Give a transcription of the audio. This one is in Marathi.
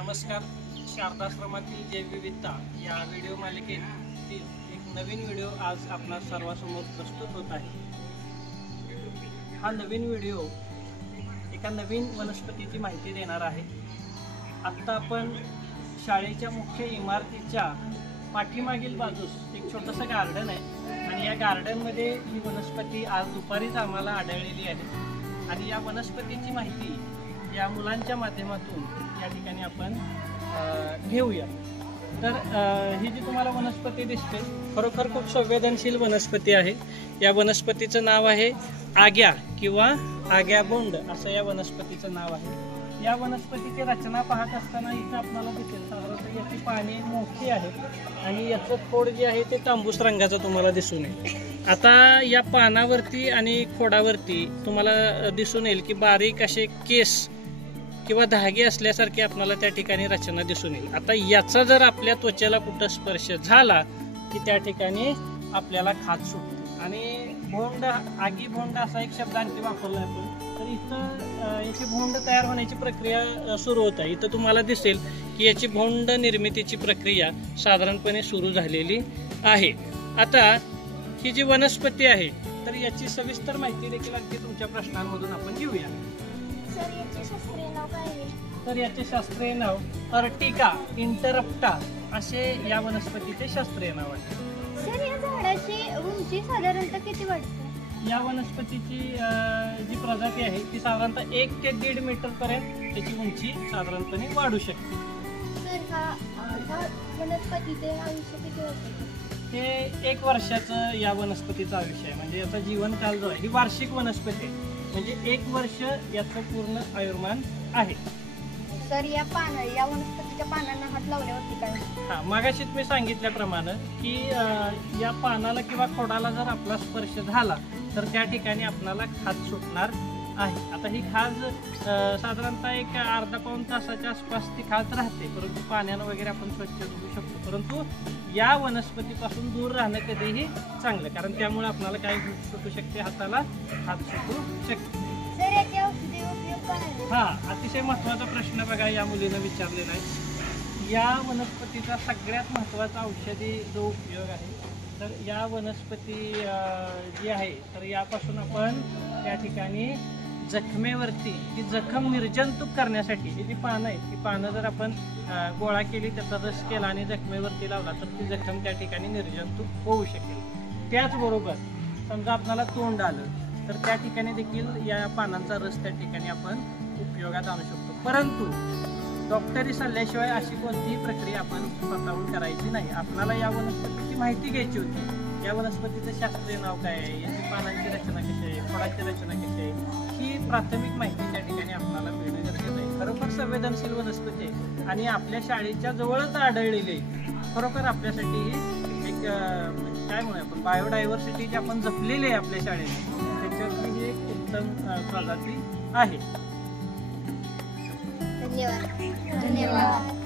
नमस्कार. शारदाश्रमातील जैवविविधता या व्हिडिओ मालिकेतील एक नवीन व्हिडिओ आज आपणा सर्वांसमोर प्रस्तुत होत आहे. हा नवीन व्हिडिओ एका नवीन वनस्पतीची माहिती देणार आहे. आत्ता आपण शाळेच्या मुख्य इमारतीच्या पाठीमागील बाजूस एक छोटंसं गार्डन आहे आणि या गार्डनमध्ये ही वनस्पती आज दुपारीच आम्हाला आढळलेली आहे आणि या वनस्पतीची माहिती या मुलांच्या माध्यमातून या ठिकाणी आपण घेऊया. तर ही जी तुम्हाला वनस्पती दिसते खरोखर खूप संवेदनशील वनस्पती आहे. या वनस्पतीचं नाव आहे आग्या किंवा आग्याबोंड असं या वनस्पतीचं नाव आहे. या वनस्पतीची रचना पाहत असताना इथं आपल्याला दिसेल साधारणतः याची पाने मोठी आहेत आणि याचं खोड जे आहे ते तांबूस रंगाचं तुम्हाला दिसून येईल. आता या पानावरती आणि खोडावरती तुम्हाला दिसून येईल की बारीक असे केस किंवा धागे असल्यासारखे आपल्याला त्या ठिकाणी रचना दिसून येईल. आता याचा जर आपल्या त्वचेला कुठं स्पर्श झाला की त्या ठिकाणी आपल्याला खाज सुटते आणि भोंड आगी भोंड असा एक शब्द आणखी वापरला जातो. तर इथं याची भोंड तयार होण्याची प्रक्रिया सुरू होत आहे. इथं तुम्हाला दिसेल की याची भोंड निर्मितीची प्रक्रिया साधारणपणे सुरू झालेली आहे. आता ही जी वनस्पती आहे तर याची सविस्तर माहिती देखील आणखी तुमच्या प्रश्नांमधून आपण घेऊया. तर याचे शास्त्रीय नाव अर्टिका इंटरप्टा असे या वनस्पतीचे शास्त्रीय नाव आहे. सर या झाडाची उंची साधारणतः किती वाटते? या वनस्पतीची जी प्रजाती आहे ती साधारणतः 1 ते 1.5 मीटर पर्यंत त्याची उंची साधारणपणे वाढू शकते. सर हा वनस्पतीचे आयुष्य किती होते? हे 1 वर्षाचं या वनस्पतीचं आयुष्य आहे. म्हणजे याचा जीवनकाल जो आहे ही वार्षिक वनस्पती आहे. म्हणजे 1 वर्ष याचं पूर्ण आयुर्मान आहे. सर या वनस्पतीच्या पानांना हात लावल्यावरती काय? मागाशीच मी सांगितल्याप्रमाणे की या पानाला किंवा खोडाला जर आपला स्पर्श झाला तर त्या ठिकाणी आपल्याला खाज सुटणार आहे. आता ही खाज साधारणतः एक अर्धा पाऊण तासाच्या आसपास ती खाज राहते, परंतु पाण्यानं वगैरे आपण स्वच्छ धुवू शकतो. परंतु या वनस्पतीपासून दूर राहणं कधीही चांगलं, कारण त्यामुळे आपल्याला काय सुटू शकते, हाताला खाज सुटू शकते. अतिशय महत्त्वाचा प्रश्न बघा या मुलीनं विचारलेला आहे. या वनस्पतीचा सगळ्यात महत्त्वाचा औषधी जो उपयोग आहे तर या वनस्पती जी आहे तर यापासून आपण त्या ठिकाणी जखमेवरती ही जखम निर्जंतुक करण्यासाठी ही जी पानं आहेत ती पानं जर आपण गोळा केली, त्याचा रस केला आणि जखमेवरती लावला तर ती जखम त्या ठिकाणी निर्जंतुक होऊ शकेल. त्याचबरोबर समजा आपल्याला तोंड आलं तर त्या ठिकाणी देखील या पानांचा रस त्या ठिकाणी आपण उपयोगात आणू शकतो. परंतु डॉक्टरी सल्ल्याशिवाय अशी कोणतीही प्रक्रिया आपण स्वतःहून करायची नाही. आपल्याला या वनस्पतीची माहिती घ्यायची होती. या वनस्पतीचं शास्त्रीय नाव काय आहे, याची पानांची रचना कशी आहे, फळाची रचना कशी आहे, ही प्राथमिक माहिती त्या ठिकाणी आपल्याला मिळणं गरजेचं आहे. खरोखर संवेदनशील वनस्पती आहे आणि आपल्या शाळेच्या जवळच आढळलेली आहे. खरोखर आपल्यासाठी ही एक काय म्हणूया आपण बायोडायव्हर्सिटी जी आपण जपलेली आहे आपल्या शाळेत त्याच्यातली ही एक उत्तम प्रजाती आहे. धन्यवाद.